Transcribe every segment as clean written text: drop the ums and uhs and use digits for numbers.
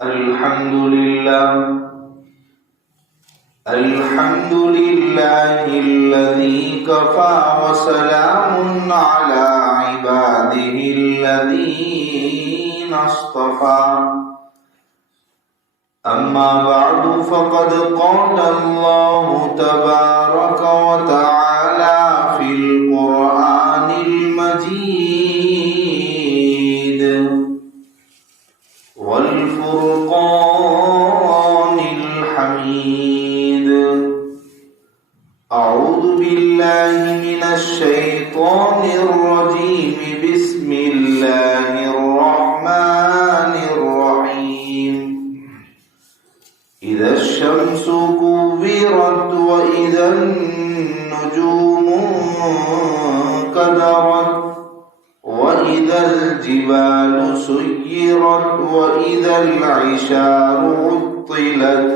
الحمد لله الذي كفى وسلام على عباده الذين اصطفى أما بعد فقد قال الله تبارك وتعالى في القرآن المجيد والفرقان الحميد. أعوذ بالله من الشيطان الرجيم. بسم الله الرحمن الرحيم. إذا الشمس كورت وإذا النجوم انكدرت وإذا الجبال سيرت وإذا العشار عطلت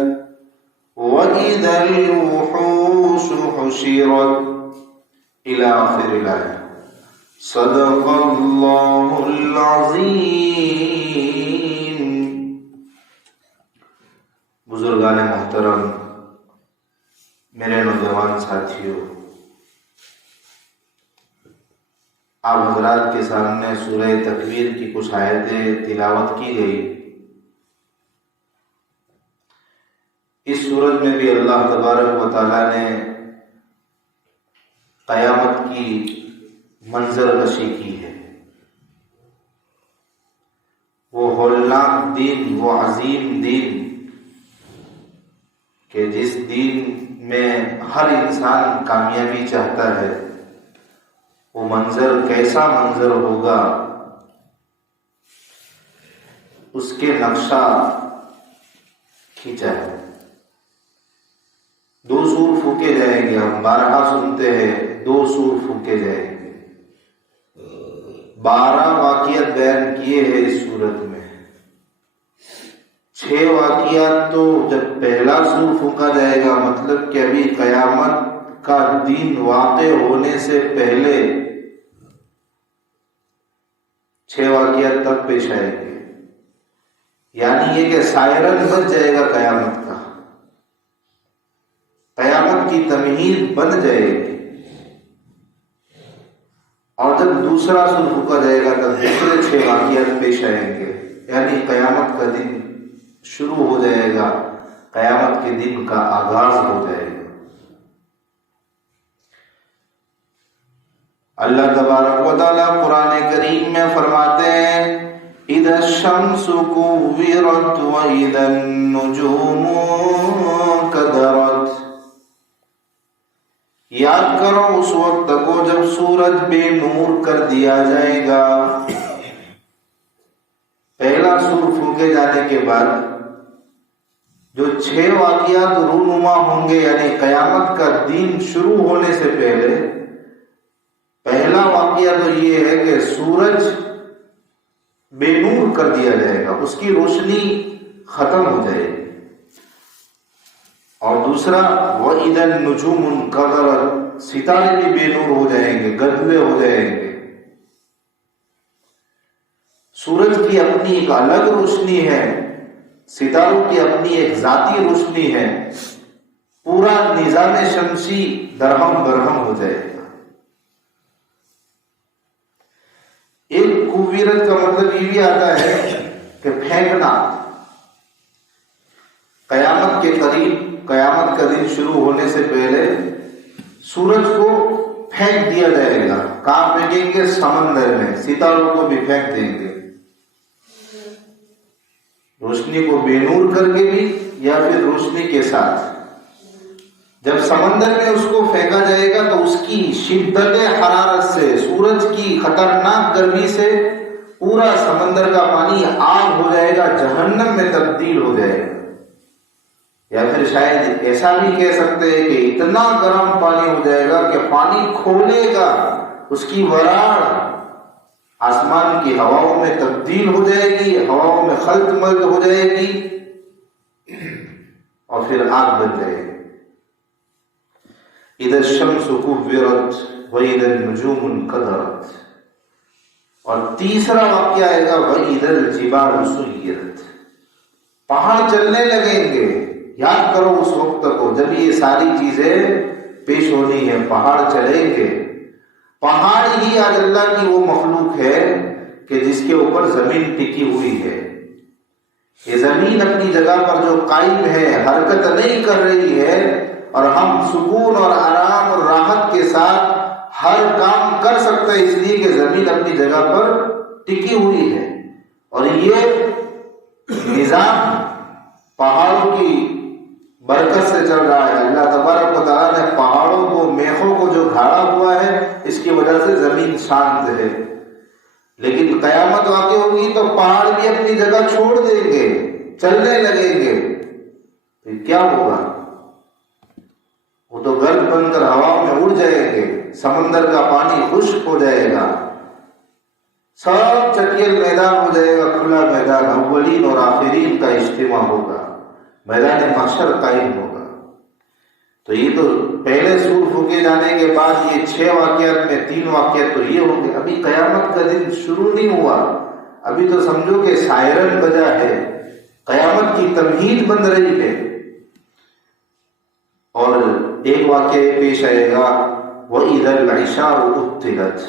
وإذا الوحوش حشرت إلى آخر الآية. صدق الله العظيم. بزرگان محترم، میرے نوجوان ساتھیوں، آپ حضرات کے سامنے سورہ تکویر کی کچھ آیتیں تلاوت کی گئی. اس سورت میں بھی اللہ تبارک و تعالیٰ نے قیامت کی منظر کشی کی ہے. وہ ہولناک دن، وہ عظیم دن کہ جس دن میں ہر انسان کامیابی چاہتا ہے، وہ منظر کیسا منظر ہوگا اس کے نقشہ کھینچا ہے. 2 سور پھونکے جائیں گے. ہم بارہا سنتے ہیں 2 سور پھونکے جائیں گے. 12 واقعات بیان کیے ہیں اس صورت میں. 6 واقعات تو جب پہلا سور پھونکا جائے گا، مطلب کہ ابھی قیامت کا دن واقع ہونے سے پہلے 6 واقعات تک پیش آئیں گے. یعنی یہ کہ سائرن بج جائے گا قیامت کا، قیامت کی تمہید بن جائے گی. اور جب دوسرا سور پھونکا جائے گا تو دوسرے 6 واقعات پیش آئیں گے. یعنی قیامت کا دن شروع ہو جائے گا، قیامت کے دن کا آغاز ہو جائے گا. اللہ تبارک و تعالیٰ قرآن کریم میں فرماتے ہیں اذا الشمس كورت واذا النجوم انكدرت. یاد کرو اس وقت کو جب سورج بے نور کر دیا جائے گا. پہلا سور پھونکے جانے کے بعد جو 6 واقعات رونما ہوں گے، یعنی قیامت کا دن شروع ہونے سے پہلے پہلا واقعہ تو یہ ہے کہ سورج بے نور کر دیا جائے گا، اس کی روشنی ختم ہو جائے گی. اور دوسرا وَإِذَا النُّجُومُ انْكَدَرَتْ، ستارے بھی بے نور ہو جائیں گے، گدلے ہو جائیں گے. سورج کی اپنی ایک الگ روشنی ہے، ستاروں کی اپنی ایک ذاتی روشنی ہے. پورا نظام شمسی درہم برہم ہو جائے گا. ایک کویرت کا مطلب یہ بھی آتا ہے کہ پھینکنا. قیامت کے قریب، قیامت کا دن شروع ہونے سے پہلے سورج کو پھینک دیا جائے گا. کہاں پھینکیں گے؟ سمندر میں. ستاروں کو بھی پھینک دیں گے، روشنی کو بے نور کر کے بھی یا پھر روشنی کے ساتھ. جب سمندر میں اس کو پھینکا جائے گا تو اس کی شدت حرارت سے، سورج کی خطرناک گرمی سے پورا سمندر کا پانی آگ ہو جائے گا، جہنم میں تبدیل ہو جائے گا. یا پھر شاید ایسا بھی کہہ سکتے ہیں کہ اتنا گرم پانی ہو جائے گا کہ پانی کھولے گا، اس کی وراڑ آسمان کی ہواؤں میں تبدیل ہو جائے گی، ہواؤں میں خلط ملط ہو جائے گی اور پھر آگ بن جائے گی. اذا الشمس كورت واذا النجوم انكدرت. اور تیسرا واقعہ آئے گا وَإِذَا الْجِبَالُ سُيِّرَتْ. پہاڑ چلنے لگیں گے. یاد کرو اس وقت کو جب یہ ساری چیزیں پیش ہونی ہے. پہاڑ چلیں گے. پہاڑ ہی آج اللہ کی وہ مخلوق ہے کہ جس کے اوپر زمین ٹکی ہوئی ہے. یہ زمین اپنی جگہ پر جو قائم ہے، حرکت نہیں کر رہی ہے، اور ہم سکون اور آرام اور راحت کے ساتھ ہر کام کر سکتے ہیں، اس لیے کہ زمین اپنی جگہ پر ٹکی ہوئی ہے. اور یہ نظام پہاڑوں کی برکت سے چل رہا ہے. اللہ تبارک و تعالیٰ نے پہاڑوں کو، میخوں کو جو گھاڑا ہوا ہے، اس کی وجہ سے زمین شانت ہے. لیکن قیامت واقع ہوگی تو پہاڑ بھی اپنی جگہ چھوڑ دیں گے، چلنے لگیں گے. پھر کیا ہوگا؟ وہ تو گرد بن کر ہوا میں اڑ جائیں گے. سمندر کا پانی خشک ہو جائے گا، سب چٹیل میدان ہو جائے گا، کھلا میدان. اولین اور آخرین کا اجتماع ہوگا، میدان محشر قائم ہوگا. تو یہ تو پہلے سور پھونکے جانے کے بعد یہ 6 واقعات میں 3 واقعات تو یہ ہوں گے. ابھی قیامت کا دن شروع نہیں ہوا. ابھی تو سمجھو کہ سائرن بجا ہے، قیامت کی تمہید بن رہی ہے. اور ایک واقعہ پیش آئے گا، وَإِذَا الْعِشَارُ عُطِّلَتْ.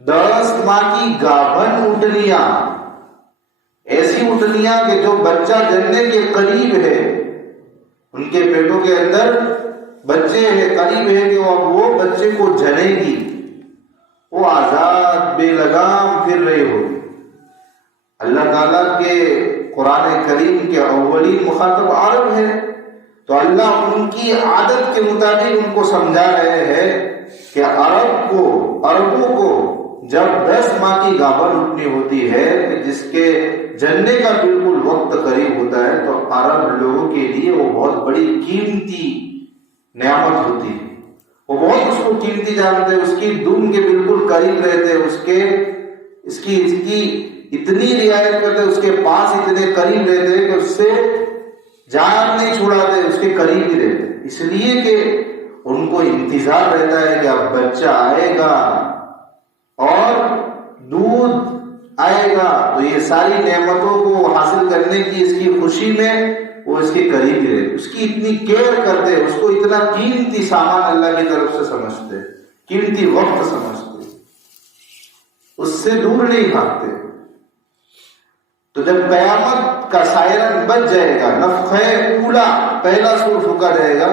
10 ماہ کی گابھن اٹھلیاں، ایسی اٹھلیاں کہ جو بچہ جننے کے قریب ہے، ان کے پیٹوں کے اندر بچے ہیں، قریب ہے کہ وہ بچے کو جنے گی. وہ آزاد بے لگام پھر رہی ہوگی. اللہ تعالیٰ کے قرآن کریم کے اولین مخاطب عرب ہے، تو اللہ ان کی عادت کے مطابق ان کو سمجھا رہے ہیں کہ عربوں کو جب 10 ماہ کی گابھن اٹھنی ہوتی ہے، جس کے جننے کا بالکل وقت قریب ہوتا ہے، تو عرب لوگوں کے لیے وہ بہت بڑی قیمتی نعمت ہوتی ہے. وہ بہت اس کو قیمتی جانتے ہیں، اس کی دم کے بالکل قریب رہتے ہیں، اس کی اتنی رعایت کرتے، اس کے پاس اتنے قریب رہتے ہیں کہ اس سے جان نہیں چھڑاتے، اس کے قریب ہی رہتے. اس لیے کہ ان کو انتظار رہتا ہے کہ اب بچہ آئے گا اور دودھ آئے گا. تو یہ ساری نعمتوں کو حاصل کرنے کی اس کی خوشی میں وہ اس کے قریب ہی رہتے، اس کی اتنی کیئر کرتے، اس کو اتنا قیمتی سامان اللہ کی طرف سے سمجھتے، قیمتی وقت سمجھتے، اس سے دور نہیں بھاگتے. تو جب قیامت کا سائرن بج جائے گا، نفخہ اولا، پہلا سور پھونکا جائے گا،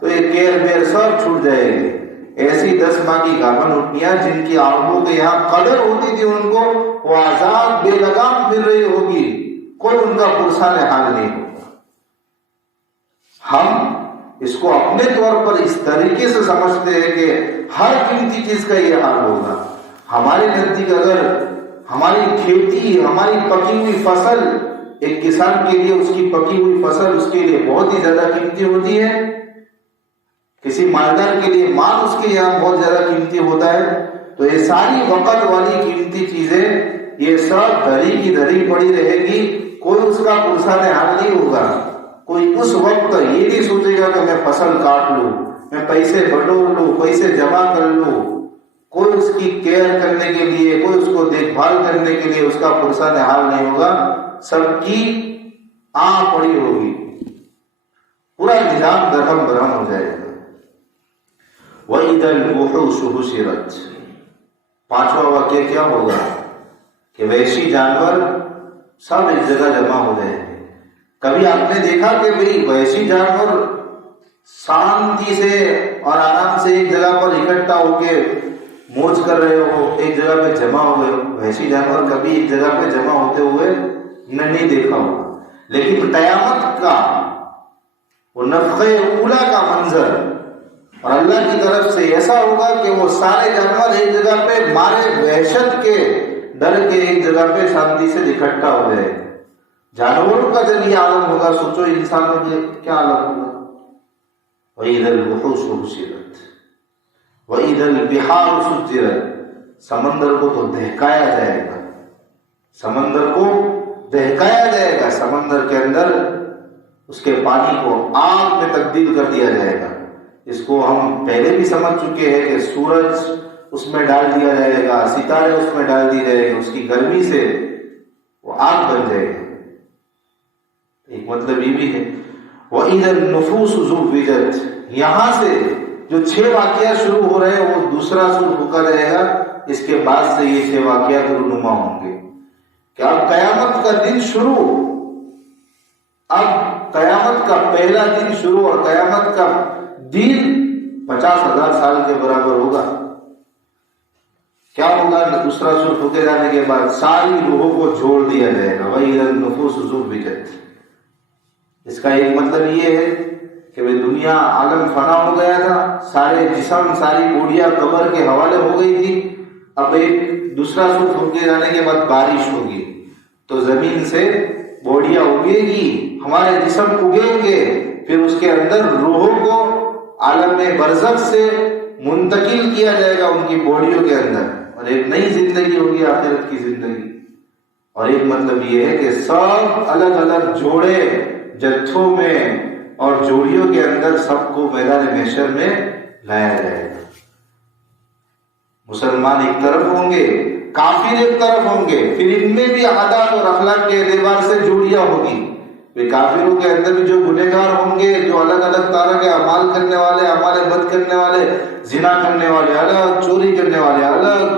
تو یہ کیئر بیر سب چھوٹ جائے گی. ایسی 10 ماہ کی گابھن اٹھنیاں جن کی عربوں کے یہاں قدر ہوتی تھی ان کو، وہ آزاد بے لگام پھر رہی ہوگی، کوئی ان کا پرسان حال نہیں ہوگا. ہم اس کو اپنے طور پر اس طریقے سے سمجھتے ہیں کہ ہر قیمتی چیز کا یہ حال ہوگا. ہمارے نزدیک اگر ہماری کھیتی، ہماری پکی ہوئی فصل، ایک کسان کے لیے اس کی پکی ہوئی فصل اس کے لیے بہت ہی زیادہ قیمتی ہوتی ہے. کسی مالدار کے لیے مال اس کے یہاں بہت زیادہ قیمتی ہوتا ہے. تو یہ ساری وقت والی قیمتی چیزیں یہ سب دھری کی دھری پڑی رہے گی، کوئی اس کا پرسان حال نہیں ہوگا. کوئی اس وقت یہ نہیں سوچے گا کہ میں فصل کاٹ لوں، میں پیسے بٹور لوں، پیسے جمع کر لوں. کوئی اس کی کیئر کرنے کے لیے، کوئی اس کو دیکھ بھال کرنے کے لیے اس کا پرسان حال نہیں ہوگا. سب کی آنکھ پڑی ہوگی، پورا نظام درہم برہم ہو جائے گا. وَإِذَا الْوُحُوشُ حُشِرَتْ. 5واں واقعہ کیا ہوگا کہ وحشی جانور سب ایک جگہ جمع ہو جائیں گے. کبھی آپ نے دیکھا کہ بھئی وحشی جانور شانتی سے اور آرام سے ایک جگہ پر اکٹھا ہو کے موج کر رہے ہو، ایک جگہ پہ جمع ہو گئے؟ وحشی جانور کبھی ایک جگہ پہ جمع ہوتے ہوئے نہیں دیکھا ہوگا. لیکن قیامت کا وہ نفخہ اولا کا منظر اور اللہ کی طرف سے ایسا ہوگا کہ وہ سارے جانور ایک جگہ پہ مارے وحشت کے ڈر کے ایک جگہ پہ شانتی سے اکٹھا ہو جائے. جانوروں کا جب یہ عالم ہوگا، سوچو انسانوں کے کیا عالم ہوگا. وَإِذَا الْوُحُوشُ حُشِرَتْ وَإِذَا الْبِحَارُ سُجِّرَتْ. سمندر کو تو دہکایا جائے گا، سمندر کو دہکایا جائے گا. سمندر کے اندر اس کے پانی کو آگ میں تبدیل کر دیا جائے گا. اس کو ہم پہلے بھی سمجھ چکے ہیں کہ سورج اس میں ڈال دیا جائے گا، ستارے اس میں ڈال دی جائے گی، اس کی گرمی سے وہ آگ بن جائے گی. مطلب یہ بھی ہے وَإِذَا النُّفُوسُ زُوِّجَتْ، یہاں سے جو 6 واقعات شروع ہو رہے ہیں وہ دوسرا سور پھونکا جائے گا، اس کے بعد سے یہ 6 واقعات رونما ہوں گے کہ اب قیامت کا دن شروع، اب قیامت کا پہلا دن شروع، اور قیامت کا دن 50,000 سال کے برابر ہوگا۔ کیا ہوگا؟ دوسرا سور پھونکے جانے کے بعد ساری روحوں کو جوڑ دیا جائے گا، وَإِذَا النُّفُوسُ زُوِّجَتْ۔ اس کا ایک مطلب یہ ہے کہ دنیا عالم فنا ہو گیا تھا، سارے جسم ساری بوڈیاں قبر کے حوالے ہو گئی تھی، اب ایک دوسرا سور پھونکے جانے کے بعد بارش ہوگی تو زمین سے بوڈیاں اگے گی، ہمارے جسم اگیں گے، پھر اس کے اندر روحوں کو عالم برزخ سے منتقل کیا جائے گا ان کی باڈیوں کے اندر، اور ایک نئی زندگی ہوگی، آخرت کی زندگی۔ اور ایک مطلب یہ ہے کہ سب الگ الگ جوڑے جتھوں میں اور جوڑیوں کے اندر سب کو میدان محشر میں لایا جائے گا۔ مسلمان ایک طرف ہوں گے، کافر ایک طرف ہوں گے، پھر ان میں بھی عادات اور اخلاق کے اعتبار سے جوڑیاں ہوگی۔ کافروں کے اندر بھی جو گنہگار ہوں گے، جو الگ الگ طرح کے اعمال کرنے والے، اعمال بد کرنے والے، زنا کرنے والے الگ، چوری کرنے والے الگ،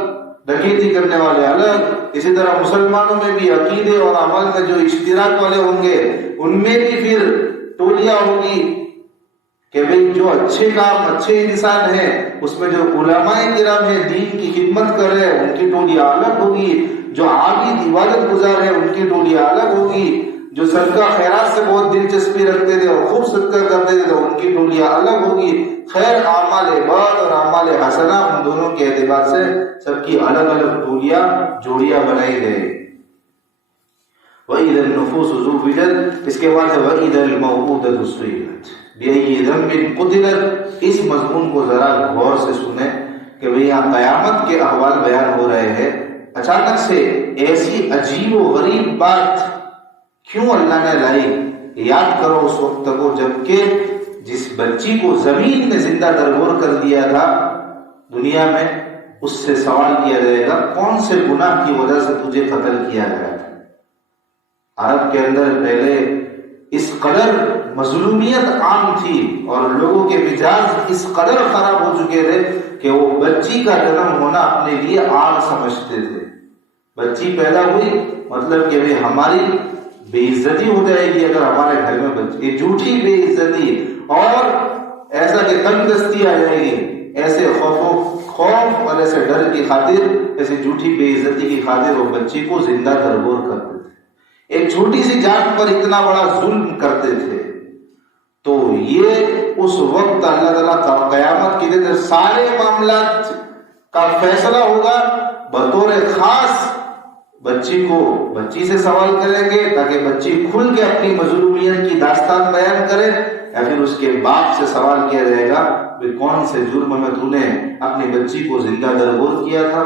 ڈکیتی کرنے والے الگ، اسی طرح مسلمانوں میں بھی عقیدے اور اعمال میں جو اشتراک والے ہوں گے ان میں بھی پھر ٹولیاں ہوگی کہ بھئی جو اچھے کام، اچھے انسان ہیں، اس میں جو علماء کرام ہیں، دین کی خدمت کر رہے ہیں، ان کی ٹولیاں الگ ہوگی، جو عابد عبادت گزار ہیں ان کی ٹولیاں الگ ہوگی، جو صدقہ خیرات سے بہت دلچسپی رکھتے تھے اور خوب صدقہ کرتے تھے تو ان کی ٹولیاں الگ ہوگی۔ خیر اعمال عباد اور اعمال حسنہ ان دونوں کے اعتبار سے سب کی الگ الگ ٹولیاں، جوڑیاں بنائی گئی۔ وَإِذَا النُّفُوسُ زُوِّجَتْ، اس کے بعد ہے وَإِذَا الْمَوْءُودَةُ سُئِلَتْ بِأَيِّ ذَنبٍ قُتِلَتْ۔ اس مضمون کو ذرا غور سے سنیں کہ بھئی یہاں قیامت کے احوال بیان ہو رہے ہیں، اچانک سے ایسی عجیب و غریب بات کیوں اللہ نے لائی؟ یاد کرو اس وقت کو جبکہ جس بچی کو زمین میں زندہ درگور کر دیا تھا دنیا میں، اس سے سوال کیا جائے گا کون سے گناہ کی وجہ سے تجھے قتل کیا گیا تھا۔ عرب کے اندر پہلے اس قدر مظلومیت عام تھی اور لوگوں کے مزاج اس قدر خراب ہو چکے تھے کہ وہ بچی کا جنم ہونا اپنے لیے آگ سمجھتے تھے۔ بچی پیدا ہوئی مطلب کہ ہماری بے عزتی ہو جائے گی اگر ہمارے گھر میں بچی، یہ جھوٹی بے عزتی، اور ایسا کہ تنگ دستی آ جائے گی، ایسے خوف اور ایسے ڈر کی خاطر، ایسے جھوٹی بے عزتی کی خاطر وہ بچی کو زندہ درگور کرتے تھے، ایک چھوٹی سی جان پر اتنا بڑا ظلم کرتے تھے۔ تو یہ اس وقت اللہ تعالیٰ کا قیامت کے دن سارے معاملات کا فیصلہ ہوگا، بطور خاص بچی سے سوال کریں گے تاکہ بچی کھل کے اپنی مظلومیت کی داستان بیان کرے، یا پھر اس کے باپ سے سوال کیا جائے گا کہ کون سے جرم میں تو نے اپنی بچی کو زندہ درگور کیا تھا،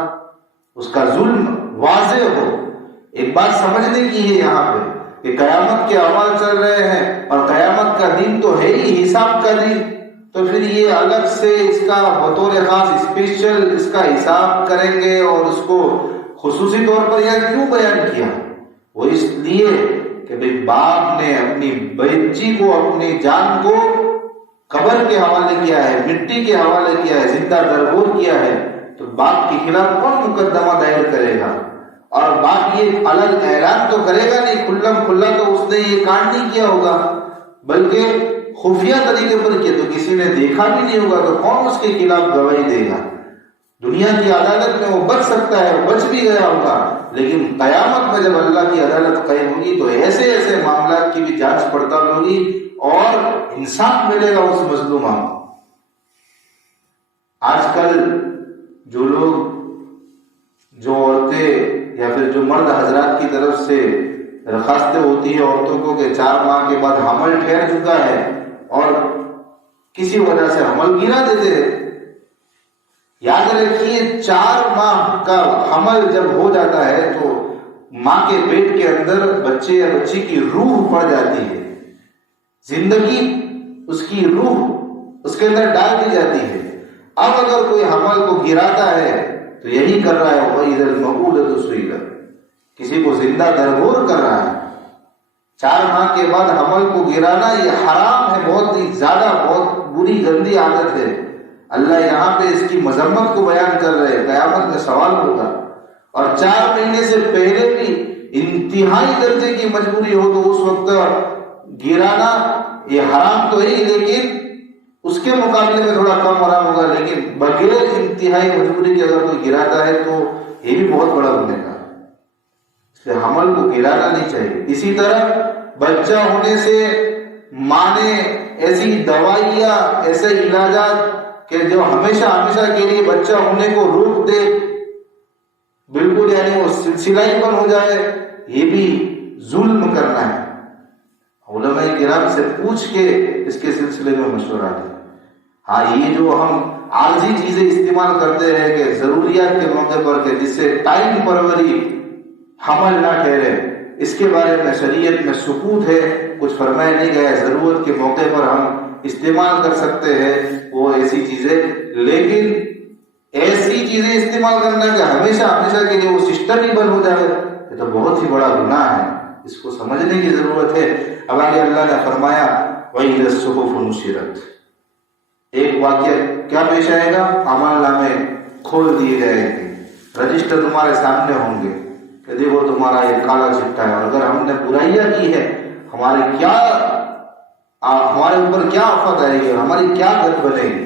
اس کا ظلم واضح ہو۔ ایک بات سمجھنے کی ہے یہاں پہ کہ قیامت کے احوال چل رہے ہیں اور قیامت کا دن تو ہے ہی حساب کا دن، تو پھر یہ الگ سے اس کا بطور خاص اسپیشل اس کا حساب کریں گے اور اس کو خصوصی طور پر یہاں کیوں بیان کیا؟ وہ اس لیے کہ بھئی باپ نے اپنی بچی کو، اپنی جان کو قبر کے حوالے کیا ہے، مٹی کے حوالے کیا ہے، زندہ درگور کیا ہے، تو باپ کے خلاف کون مقدمہ دائر کرے گا؟ اور باپ یہ الگ اعلان تو کرے گا نہیں کھلم کھلا، تو اس نے یہ کانڈ نہیں کیا ہوگا، بلکہ خفیہ طریقے پر کیا، تو کسی نے دیکھا بھی نہیں ہوگا، تو کون اس کے خلاف گواہی دے گا؟ دنیا کی عدالت میں وہ بچ سکتا ہے، بچ بھی گیا ہوگا، لیکن قیامت میں جب اللہ کی عدالت قائم ہوگی تو ایسے ایسے معاملات کی بھی جانچ پڑتال ہوگی اور انصاف ملے گا اس مظلومہ کو۔ آج کل جو لوگ، جو عورتیں یا پھر جو مرد حضرات کی طرف سے درخواستیں ہوتی ہیں عورتوں کو کہ 4 ماہ کے بعد حمل ٹھہر چکا ہے اور کسی وجہ سے حمل گرا دیتے ہیں، یاد رکھیے 4 ماہ کا حمل جب ہو جاتا ہے تو ماں کے پیٹ کے اندر بچے یا بچی کی روح پڑ جاتی ہے، زندگی، اس کی روح اس کے اندر ڈال دی جاتی ہے۔ اب اگر کوئی حمل کو گراتا ہے تو یہی کر رہا ہے، وَإِذَا الْمَوْءُودَةُ سُئِلَتْ، کسی کو زندہ درگور کر رہا ہے۔ 4 ماہ کے بعد حمل کو گرانا یہ حرام ہے، بہت ہی زیادہ، بہت بری گندی عادت ہے۔ اللہ یہاں پہ اس کی مذمت کو بیان کر رہے ہیں، قیامت میں سوال ہوگا۔ اور 4 مہینے سے پہلے بھی انتہائی درجے کی مجبوری ہو تو اس وقت گرانا یہ حرام تو ہی، لیکن اس کے مقابلے میں تھوڑا کم حرام ہوگا، لیکن بغیر انتہائی مجبوری کے اگر کوئی گراتا ہے تو یہ بھی بہت بڑا گناہ ہے، اس لیے حمل کو گرانا نہیں چاہیے۔ اسی طرح بچہ ہونے سے ماں نے ایسی دوائیاں، ایسے علاجات کہ جو ہمیشہ ہمیشہ کے لیے بچہ ہونے کو روک دے، بالکل یعنی وہ سلسلہ ہی بند ہو جائے، یہ بھی ظلم کرنا ہے۔ علماء کرام سے پوچھ کے اس کے سلسلے میں مشورہ دیں۔ ہاں یہ جو ہم عارضی چیزیں استعمال کرتے ہیں کہ ضروریات کے موقع پر کہ جس سے ٹائم پروری حمل نہ ٹھہرے، اس کے بارے میں شریعت میں سکوت ہے، کچھ فرمایا نہیں گیا ہے۔ ضرورت کے موقع پر ہم استعمال کر سکتے ہیں وہ ایسی چیزیں، لیکن ایسی چیزیں استعمال کرنا کہ ہمیشہ ہمیشہ کے لیے وہ سسٹم ہی بند ہو جائے، یہ تو بہت ہی بڑا گناہ ہے، اس کو سمجھنے کی ضرورت ہے۔ اب آگے اللہ نے فرمایا وَإِذَا الصُّحُفُ نُشِرَتْ، ایک واقعہ کیا پیش آئے گا؟ اعمال نامے کھول دیے جائیں گے، رجسٹر تمہارے سامنے ہوں گے کہ دیکھو تمہارا یہ کالا چٹا ہے، اور اگر ہم نے برائیاں کی ہے ہمارے اوپر کیا آفت آئے گی، ہماری کیا گت بنے گی۔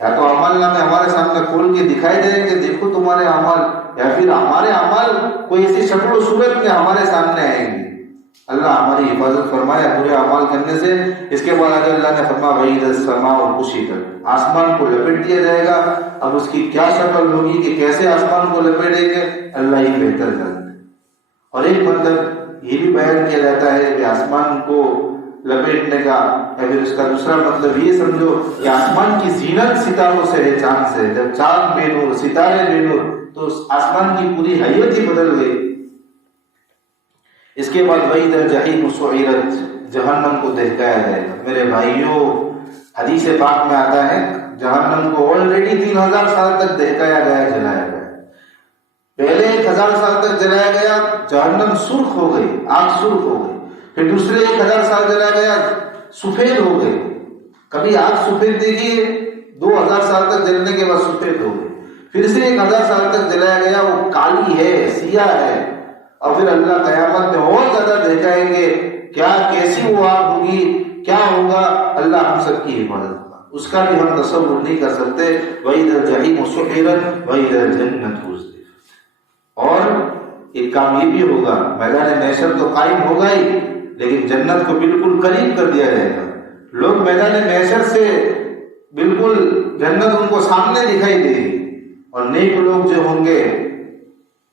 یا تو اعمال نامے ہمارے سامنے کھول کے دکھائی دیں کہ دیکھو تمہارے اعمال، یا پھر ہمارے اعمال کوئی ایسی شکل و صورت میں ہمارے سامنے آئیں گے۔ اللہ ہماری حفاظت فرمائے برے اعمال کرنے سے۔ اس کے بعد اگر اللہ نے فرمایا وَإِذَا السَّمَاءُ كُشِطَتْ، آسمان کو لپیٹ دیا جائے گا۔ اب اس کی کیا شکل ہوگی کہ کیسے آسمان کو لپیٹیں گے، اللہ ہی بہتر جانتے ہیں۔ اور ایک مطلب یہ بھی بیان کیا جاتا ہے کہ آسمان کو لپیٹنے کا، یا پھر اس کا دوسرا مطلب یہ سمجھو کہ آسمان کی زینت ستاروں سے ہے، چاند سے۔ جب چاند بے نور، ستارے بے نور، تو آسمان کی پوری حیت ہی بدل گئی۔ اس کے بعد وَإِذَا الْجَحِيمُ سُعِّرَتْ، جہنم کو دہکایا جائے گا۔ میرے بھائیوں، حدیث پاک میں آتا ہے جہنم کو آلریڈی 3000 سال تک دہکایا گیا، جلایا گیا۔ پہلے 1000 سال تک جلایا گیا، جہنم سرخ ہو گئی، آگ سرخ ہو گئی۔ پھر دوسرے 1000 سال جلایا گیا، سفید ہو گئی۔ کبھی آگ سفید دیکھیے، 2000 سال تک جلنے کے بعد سفید ہو گئی۔ پھر سے 1000 سال تک جلایا گیا، وہ کالی ہے، سیاہ ہے۔ اور پھر اللہ قیامت میں اور زیادہ دہکائیں گے، کیا کیسی وہ آگ ہوگی، کیا ہوگا، اللہ ہم سب کی حفاظت ہوگا، اس کا بھی ہم تصور نہیں کر سکتے۔ وَإِذَا الْجَحِيمُ سُعِّرَتْ وَإِذَا الْجَنَّةُ أُزْلِفَتْ۔ اور ایک کام یہ بھی ہوگا، میدان محشر تو قائم ہوگا ہی، لیکن جنت کو بالکل قریب کر دیا جائے گا۔ لوگ میدان محشر سے بالکل جنت ان کو سامنے دکھائی دے گی، اور نیک لوگ جو ہوں گے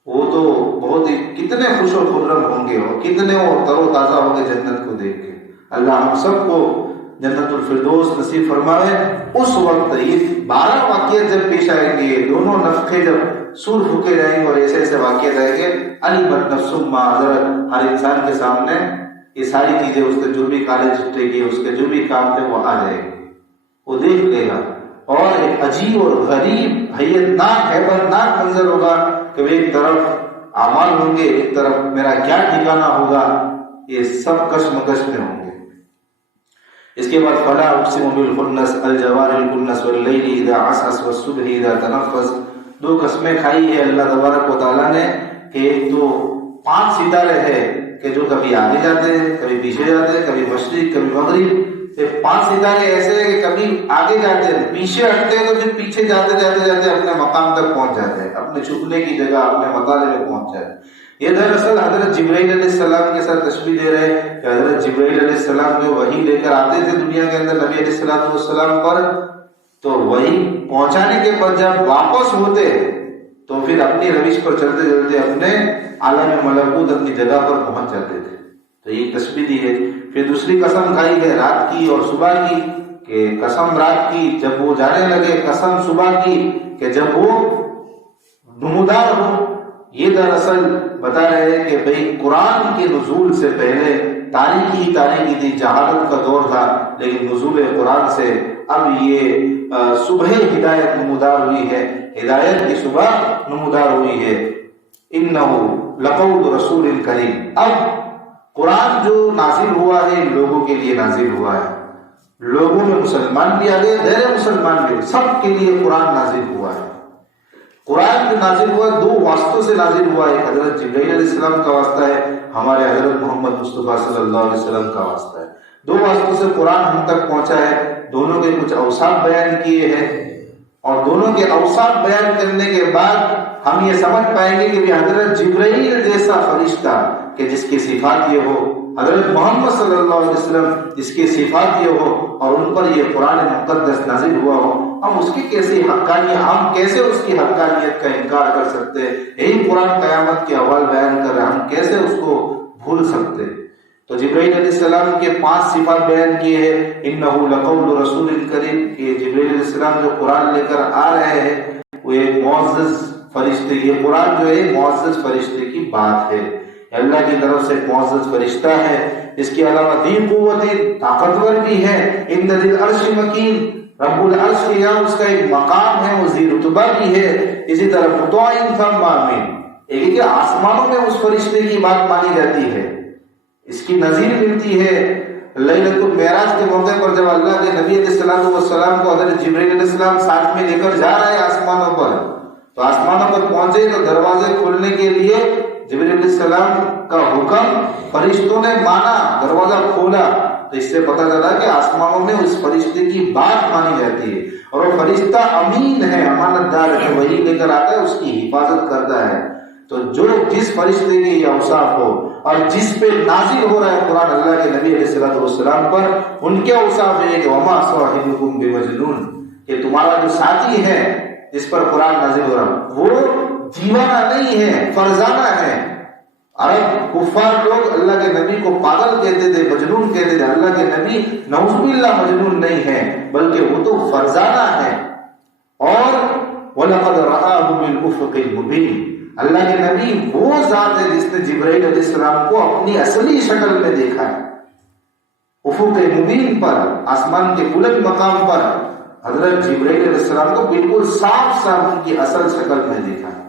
وہ تو بہت ہی کتنے خوش و خرم ہوں گے، اور کتنے وہ تر و تازہ ہوں گے جنت کو دیکھ کے۔ اللہ ہم سب کو جنت الفردوس نصیب فرمائے۔ اس وقت یہ 12 واقعات جب پیش آئیں گے، دونوں نفخے جب سور پھونکے جائیں گے اور ایسے ایسے واقعات آئیں گے، علمت نفس ما حضرت، ہر انسان کے سامنے یہ ساری چیزیں، اس کے جو بھی کالے چٹے کی، اس کے جو بھی کام تھے وہ آ جائیں گے، وہ دیکھ لے گا۔ اور ایک عجیب اور غریب، حیرتناک، ہیبتناک منظر ہوگا کہ ایک طرف اعمال ہوں گے، ایک طرف میرا کیا ٹھکانہ ہوگا، یہ سب کشمکش میں ہوں گے۔ اس کے بعد فلا اقسم بالخنس الجوار الکنس واللیل اذا عسعس والصبح اذا تنفس، 2 قسمیں کھائی ہے اللہ تبارک و تعالیٰ نے کہ ایک تو 5 ستارے ہیں کہ جو کبھی آگے جاتے ہیں، کبھی پیچھے جاتے ہیں، کبھی مشرق کبھی مغرب۔ یہ 5 ستارے ایسے ہیں کہ کبھی آگے جاتے ہیں، پیچھے ہٹتے ہیں تو پھر پیچھے جاتے جاتے جاتے اپنے مقام تک پہنچ جاتے ہیں، اپنے چھپنے کی جگہ، اپنے مطالعے میں پہنچ جاتے ہیں۔ یہ دراصل حضرت جبرائیل علیہ السلام کے ساتھ تشبیہ دے رہے ہیں کہ حضرت جبرائیل علیہ السلام جو وحی لے کر آتے تھے دنیا کے اندر نبی علیہ السلام پر، تو وہی پہنچانے کے بعد جب واپس ہوتے تو پھر اپنی روش پر چلتے چلتے اپنے عالم ملکوت، اپنی جگہ پر پہنچ جاتے تھے۔ تو یہ تشبیہ دی ہے۔ پھر دوسری قسم کھائی ہے رات کی اور صبح کی، کہ قسم رات کی جب وہ جانے لگے، قسم صبح کی کہ جب وہ نمودار ہو۔ یہ دراصل بتا رہے ہیں کہ بھئی قرآن کے نزول سے پہلے تاریخی ہی تاریخی تھی، جہالت کا دور تھا، لیکن نزول قرآن سے اب یہ صبح ہدایت نمودار ہوئی ہے، ہدایت کی صبح نمودار ہوئی ہے۔ انہ لقول رسول کریم، اب قرآن جو نازل ہوا ہے ان لوگوں کے لیے نازل ہوا ہے. لوگوں میں مسلمان بھی آ گئے, غیر مسلمان بھی, سب کے لیے قرآن نازل ہوا ہے. قرآن جو نازل ہوا ہے 2 واسطوں سے نازل ہوا ہے. حضرت جبرائیل علیہ السلام کا واسطہ ہے, ہمارے حضرت محمد مصطفیٰ صلی اللہ علیہ وسلم کا واسطہ ہے. 2 واسطوں سے قرآن ہم تک پہنچا ہے. دونوں کے کچھ اوصاف بیان کیے ہیں, اور دونوں کے اوصاف بیان کرنے کے بعد ہم یہ سمجھ پائیں گے کہ حضرت جبرائیل جیسا فرشتہ کہ جس کی صفات یہ ہو, حضرت محمد صلی اللہ علیہ وسلم جس کی صفات یہ ہو, اور ان پر یہ قرآن مقدس نازل ہوا ہو, ہم اس کی کیسے حقانیت, ہم کیسے اس کی حقانیت کا انکار کر سکتے ہیں؟ یہی قرآن قیامت کے احوال بیان کر رہے ہیں, ہم کیسے اس کو بھول سکتے؟ تو جبرائیل علیہ السلام کے 5 صفات بیان کیے ہیں. انہ لقول رسول کریم, کہ جبرائیل علیہ السلام جو قرآن لے کر آ رہے ہیں وہ ایک معزز فرشتے, یہ قرآن جو ہے معزز فرشتے کی بات ہے, اللہ کی طرف سے معزز فرشتہ ہے. اس کے علاوہ ذی قوت, طاقتور بھی ہے. ان ذی العرش مکین, رب العرش کے یہاں اس کا ایک مقام ہے, وہ ذی رتبہ بھی ہے. اسی طرح مطاع ثم امین, ایک کہ آسمانوں میں اس فرشتے کی بات مانی جاتی ہے, اس کی نظیر ملتی ہے. لیلۃ المعراج کے موقع پر جب اللہ کے نبی علیہ السلام کو حضرت جبرائیل علیہ السلام ساتھ میں لے کر جا رہا ہے آسمانوں پر, تو آسمانوں پر پہنچے تو دروازے کھولنے کے لیے جبرائیل علیہ السلام کا حکم فرشتوں نے مانا, دروازہ کھولا. تو اس سے پتہ چلا کہ آسمانوں میں اس فرشتے کی بات مانی جاتی ہے, اور وہ فرشتہ امین ہے, امانت دار ہے, وہی لے کر آتا ہے, اس کی حفاظت کرتا ہے. تو جو جس فرشتے کے یہ اوصاف ہو اور جس پہ نازل ہو رہا ہے قرآن اللہ کے نبی علیہ السلام پر, ان کے اوصاف ہے کہ وما صاحبکم بمجنون, کہ تمہارا جو ساتھی ہے جس پر قرآن نازل ہو رہا ہے وہ دیوانہ نہیں ہے, فرزانہ ہے. عرب کفار لوگ اللہ کے نبی کو پاگل کہتے تھے, مجنون کہتے تھے. اللہ کے نبی نعوذ باللہ مجنون نہیں ہے, بلکہ وہ تو فرزانہ ہے. اور وَلَقَدْ رَآهُ بِالْأُفُقِ الْمُبِينِ, اللہ کے نبی وہ ذات ہے جس نے جبرائیل علیہ السلام کو اپنی اصلی شکل میں دیکھا ہے. افق مبین پر, آسمان کے بلند مقام پر حضرت جبرائیل علیہ السلام کو بالکل صاف صاف ان کی اصل شکل میں دیکھا ہے.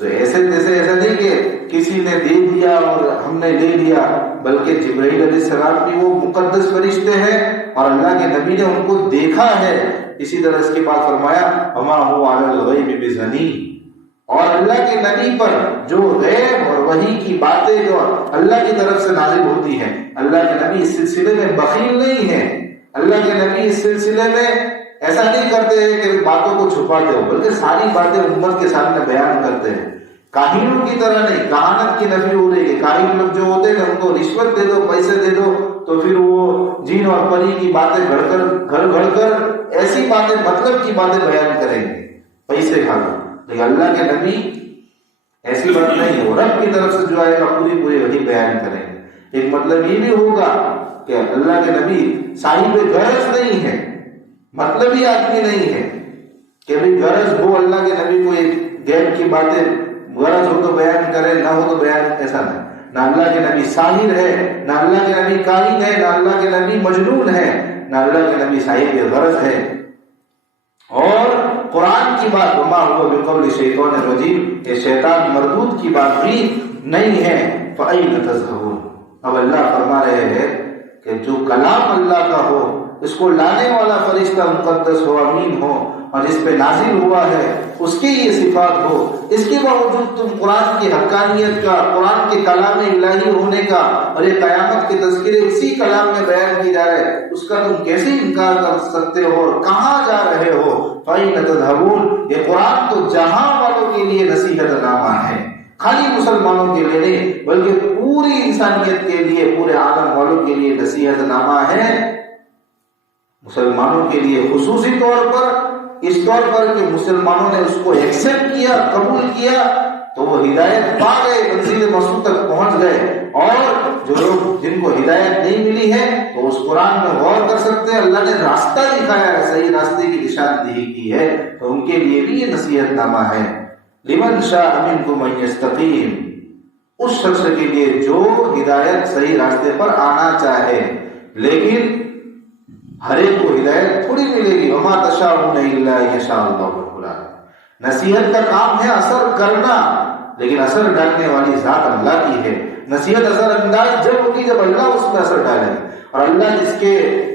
تو ایسا نہیں کہ کسی نے دے دیا اور ہم نے لے لیا, بلکہ جبرائیل علیہ السلام بھی وہ مقدس فرشتے ہیں اور اللہ کے نبی نے ان کو دیکھا ہے. اسی طرح اس کے بعد فرمایا وما هو علی الغیب بضنین, اور اللہ کے نبی پر جو غیب اور وحی کی باتیں جو اللہ کی طرف سے نازل ہوتی ہیں, اللہ کے نبی اس سلسلے میں بخیل نہیں ہے. اللہ کے نبی اس سلسلے میں ایسا نہیں کرتے ہیں کہ باتوں کو چھپاتے ہو, بلکہ ساری باتیں امت کے سامنے بیان کرتے ہیں. کاہنوں کی طرح نہیں, کہانت کی نفی ہو رہی ہے. کاہن لوگ جو ہوتے ہیں ان کو رشوت دے دو, پیسے دے دو, تو پھر وہ جین اور پری کی باتیں گھڑ کر ایسی باتیں, مطلب کی باتیں بیان کریں گے پیسے کھا کر. لیکن اللہ کے نبی ایسی بات نہیں ہے, وہ رب کی طرف سے جو آئے گا پوری وہی بیان کریں گے. ایک مطلب یہ بھی ہوگا کہ اللہ کے نبی صاحب غرض نہیں ہے, مطلب ہی آدمی نہیں ہے کہ بھی غرض ہو اللہ کے نبی کو ایک غیب کی باتیں غرض ہو تو بیان کرے, نہ ہو تو بیان, ایسا نہیں. نہ اللہ کے نبی ساحر ہے, نہ اللہ کے نبی کاہن ہے, نہ اللہ کے نبی مجنون ہے, نہ اللہ کے نبی صاحب غرض ہے. اور قرآن کی بات وما هو بقول شیطان الرجیم, یہ شیطان مردود کی بات بھی نہیں ہے. فأین تذهبون, اب اللہ فرما رہے ہیں کہ جو کلام اللہ کا ہو, اس کو لانے والا فرشتہ مقدس ہو, امین ہو, اور جس پہ نازل ہوا ہے اس کی یہ صفات ہو, اس کے باوجود تم قرآن کی حقانیت کا, قرآن کے کلام الہی ہونے کا اور یہ قیامت کے تذکرے اسی کلام میں بیان کی جا رہے ہیں, اس کا تم کیسے انکار کر سکتے ہو اور کہاں جا رہے ہو؟ فَإِنَّ تَذْهَبُونَ, یہ قرآن تو جہاں والوں کے لیے نصیحت نامہ ہے, خالی مسلمانوں کے لیے نہیں بلکہ پوری انسانیت کے لیے, پورے عالم والوں کے لیے نصیحت نامہ ہے. مسلمانوں کے لیے خصوصی طور پر, اس طور پر کہ مسلمانوں نے اس کو ایکسپٹ کیا, قبول کیا, تو وہ ہدایت پا گئے, منزل مقصود تک پہنچ گئے. اور جو لوگ جن کو ہدایت نہیں ملی ہے تو اس قرآن میں غور کر سکتے ہیں, اللہ نے راستہ دکھایا ہے, صحیح راستے کی نشاندہی کی ہے, تو ان کے لیے بھی یہ نصیحت نامہ ہے. لمن شاء منکم ان یستقیم, اس شخص کے لیے جو ہدایت صحیح راستے پر آنا چاہے, لیکن ہر ایک کو ہدایت تھوڑی ملے گی. وما تشاءون الا ان یشاء اللہ رب العالمین. نصیحت کا کام ہے اثر کرنا, لیکن اثر ڈالنے والی ذات اللہ کی ہے. نصیحت اثر انداز جب ہوگی جب اللہ اس میں اثر ڈالے، اور اللہ جس کے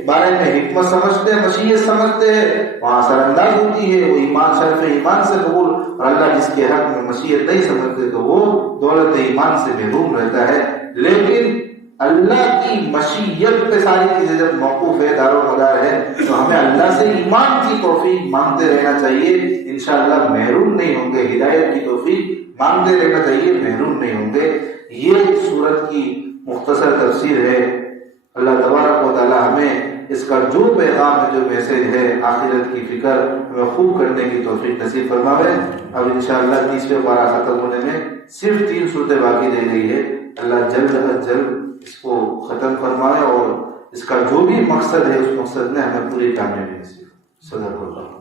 بارے میں حکمت سمجھتے ہیں، مشیت سمجھتے ہیں، وہاں اثر انداز ہوتی ہے، وہ ایمان شرف ایمان سے قبول، اور اللہ جس کے حق میں مشیت نہیں سمجھتے تو وہ دولت ایمان سے محروم رہتا ہے۔ لیکن اللہ کی مشیت پہ ساری چیزیں جب موقوف ہے، دار و مدار ہے، تو ہمیں اللہ سے ایمان کی توفیق مانگتے رہنا چاہیے، انشاءاللہ محروم نہیں ہوں گے، ہدایت کی توفیق مانگتے رہنا چاہیے، محروم نہیں ہوں گے۔ یہ سورت کی مختصر تفسیر ہے۔ اللہ تبارک و تعالی ہمیں اس کا جو پیغام ہے، جو میسج ہے، آخرت کی فکر ہمیں خوب کرنے کی توفیق نصیب فرماوے۔ اب انشاءاللہ 30ویں پارہ ختم ہونے میں صرف 3 صورتیں باقی رہ گئی ہے، اللہ جلد از جلد اس کو ختم فرمائے، اور اس کا جو بھی مقصد ہے اس مقصد میں ہمیں پوری کامیابی نصیب۔ صدق اللہ۔